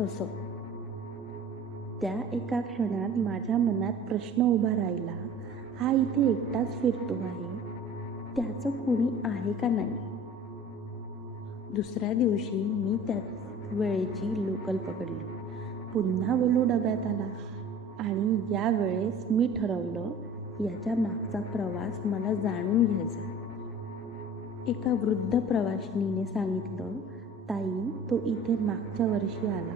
तसं. त्या एका क्षणात माझ्या मनात प्रश्न उभा राहिला, हा इथे एकटाच फिरतो आहे, त्याचं कुणी आहे का नाही. दुसऱ्या दिवशी मी त्याच वेळेची लोकल पकडली. पुन्हा बोलू डब्यात आला आणि यावेळेस मी ठरवलं, याच्या मागचा प्रवास मला जाणून घ्यायचा. एका वृद्ध प्रवाशिनीने सांगितलं, ताई, तो इथे मागच्या वर्षी आला.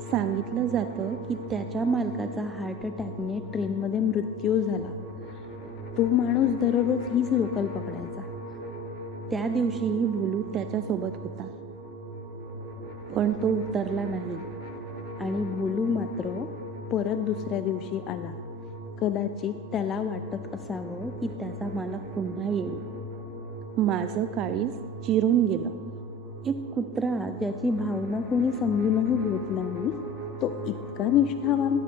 सांगितलं जातं की त्याच्या मालकाचा हार्ट अटॅकने ट्रेनमध्ये मृत्यू झाला. तो माणूस दररोज हीच लोकल पकडायचा. त्या दिवशीही भोलू त्याच्यासोबत होता, पण तो उतरला नाही आणि भोलू मात्र परत दुसऱ्या दिवशी आला. कदाचित त्याला वाटत असावं की त्याचा मालक पुन्हा येईल. माझं काळीज चिरून गेलं. एक कुत्रा ज्याची भावना कोणी समजूनही घेत नाही, तो इतका निष्ठावान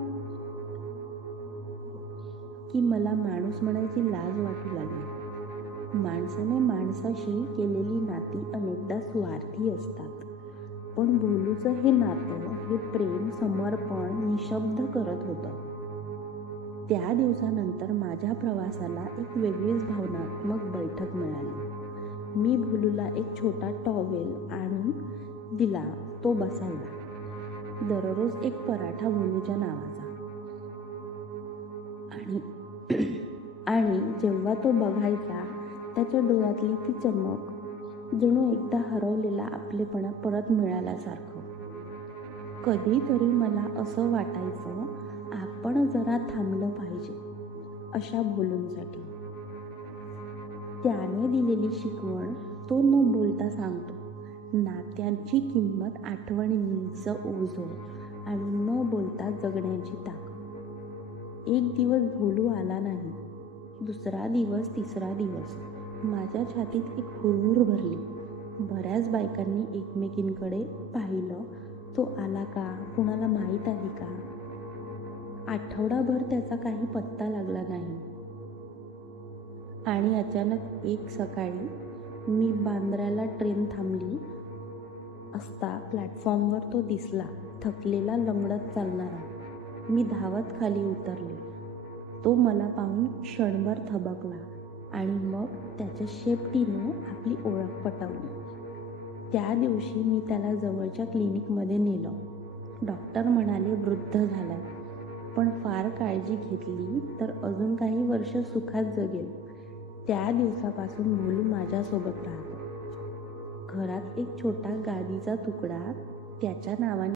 की मला माणूस म्हणायची लाज वाटू लागली. माणसाने माणसाशी केलेली नाती अनेकदा स्वार्थी असतात, पण भोलूचं हे नातं, हे प्रेम, समर्पण निशब्द करत होतं. त्या दिवसानंतर माझ्या प्रवासाला एक वेगळीच भावनात्मक बैठक मिळाली. मी भोलूला एक छोटा टॉवेल आणून दिला. तो बसायला. दररोज एक पराठा भोलूच्या नावाचा. आणि जेव्हा तो बघायचा, त्याच्या डोळ्यातली ती चमक, जणू एकदा हरवलेला आपलेपणा परत मिळाल्यासारखं. कधीतरी मला असं वाटायचं, आपण जरा थांबलं पाहिजे अशा भोलूंसाठी. त्याने दिलेली शिकवण तो न बोलता सांगतो. नात्यांची किंमत, आठवणींचं ओझं आणि न बोलता जगण्याची ताकद. एक दिवस भोलू आला नाही. दुसरा दिवस, तिसरा दिवस. माझ्या छातीत एक हुरहुर भरली. बऱ्याच बायकांनी एकमेकींकडे पाहिलं. तो आला का? कुणाला माहीत आहे का? आठवडाभर त्याचा काही पत्ता लागला नाही. आणि अचानक एक सकाळी मी बांद्र्याला ट्रेन थांबली असता प्लॅटफॉर्मवर तो दिसला, थकलेला, लंगडत चालणारा. मी धावत खाली उतरले. तो मला पाहून क्षणभर थबकला आणि मग त्याच्या शेपटीने आपली ओळख पटवली. त्या दिवशी मी त्याला जवळच्या क्लिनिकमध्ये नेलं. डॉक्टर म्हणाले, वृद्ध झालाय, पण फार काळजी घेतली तर अजून काही वर्ष सुखात जगेल. त्या दिवसापासून भोलू माझ्यासोबत राहतो. घरात एक छोटा गादीचा तुकडा त्याच्या नावाने